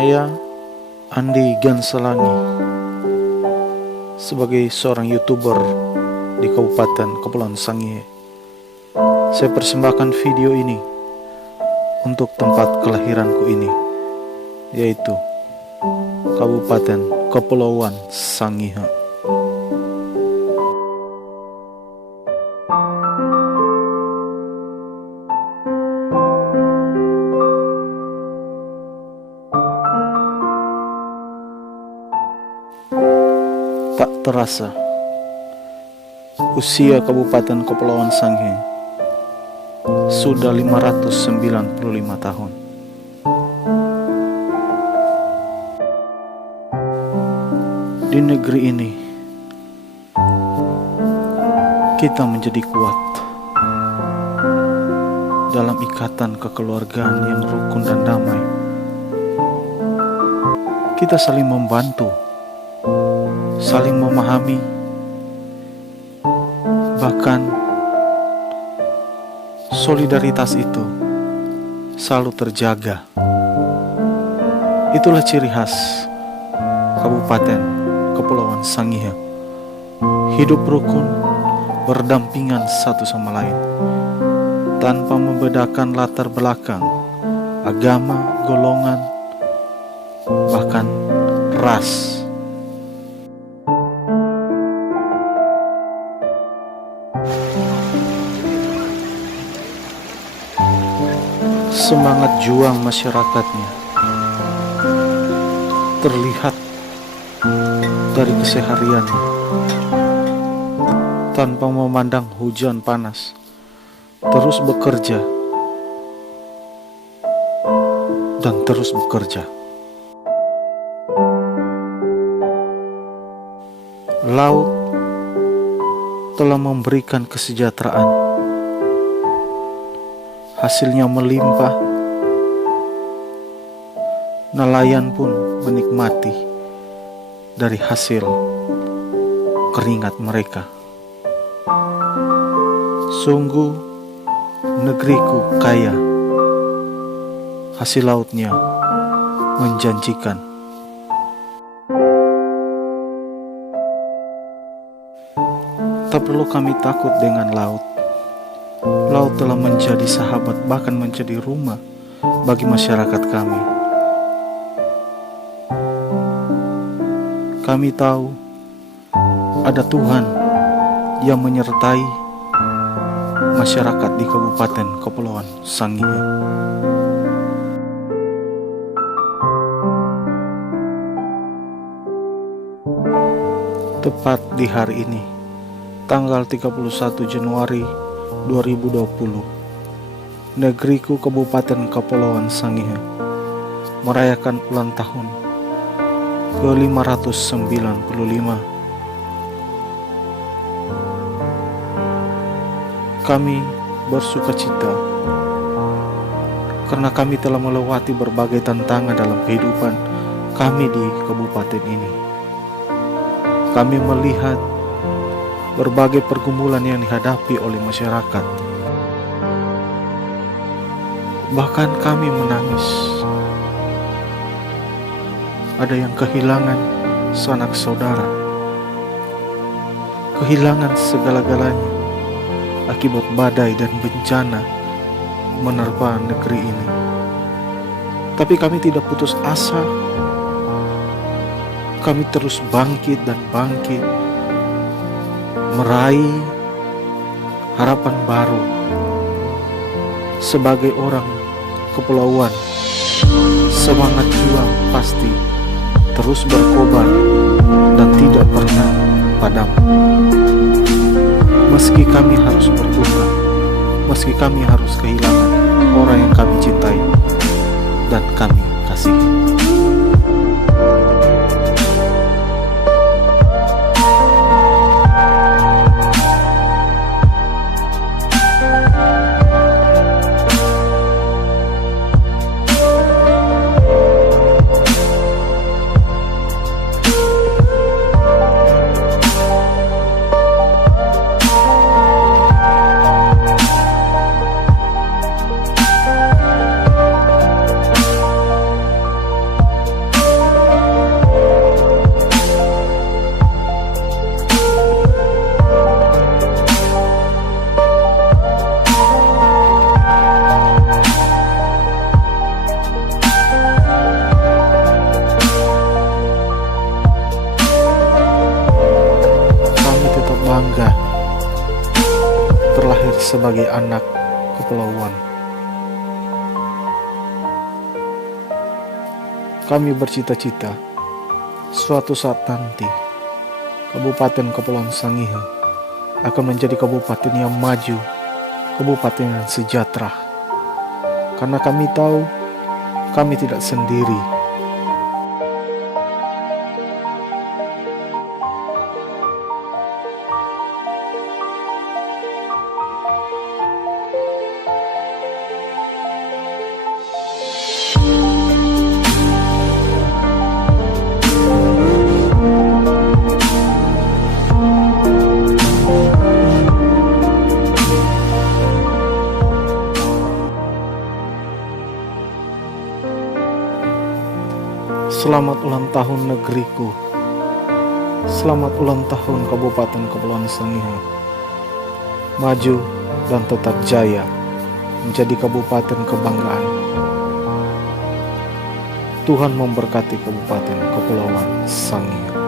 Saya Andi Ganselangi sebagai seorang YouTuber di Kabupaten Kepulauan Sangihe. Saya persembahkan video ini untuk tempat kelahiranku ini, yaitu Kabupaten Kepulauan Sangihe. Tak terasa, usia Kabupaten Kepulauan Sangihe sudah 595 tahun. Di negeri ini, kita menjadi kuat dalam ikatan kekeluargaan yang rukun dan damai. Kita saling membantu, saling memahami, bahkan solidaritas itu selalu terjaga. Itulah ciri khas Kabupaten Kepulauan Sangihe. Hidup rukun, berdampingan satu sama lain, tanpa membedakan latar belakang, agama, golongan, bahkan ras. Semangat juang masyarakatnya terlihat dari kesehariannya. Tanpa memandang hujan panas, terus bekerja dan terus bekerja. Laut telah memberikan kesejahteraan, hasilnya melimpah. Nelayan pun menikmati dari hasil keringat mereka. Sungguh negeriku kaya, hasil lautnya menjanjikan. Tak perlu kami takut dengan laut. Laut telah menjadi sahabat, bahkan menjadi rumah bagi masyarakat kami. Kami tahu ada Tuhan yang menyertai masyarakat di Kabupaten Kepulauan Sangihe. Tepat di hari ini, tanggal 31 Januari 2020, negeriku Kabupaten Kepulauan Sangihe merayakan ulang tahun ke-595. Kami bersukacita karena kami telah melewati berbagai tantangan dalam kehidupan kami di kabupaten ini. Kami melihat berbagai pergumulan yang dihadapi oleh masyarakat. Bahkan kami menangis. Ada yang kehilangan sanak saudara, kehilangan segala-galanya akibat badai dan bencana menerpa negeri ini. Tapi kami tidak putus asa. Kami terus bangkit dan bangkit, meraih harapan baru. Sebagai orang kepulauan, semangat juang pasti terus berkobar dan tidak pernah padam. Meski kami harus berduka, meski kami harus kehilangan orang yang kami cintai dan kami kasihi. sebagai anak kepulauan. Kami bercita-cita suatu saat nanti Kabupaten Kepulauan Sangihe akan menjadi kabupaten yang maju, kabupaten yang sejahtera. Karena kami tahu kami tidak sendiri. Selamat ulang tahun negeriku. Selamat ulang tahun Kabupaten Kepulauan Sangihe. Maju dan tetap jaya menjadi kabupaten kebanggaan. Tuhan memberkati Kabupaten Kepulauan Sangihe.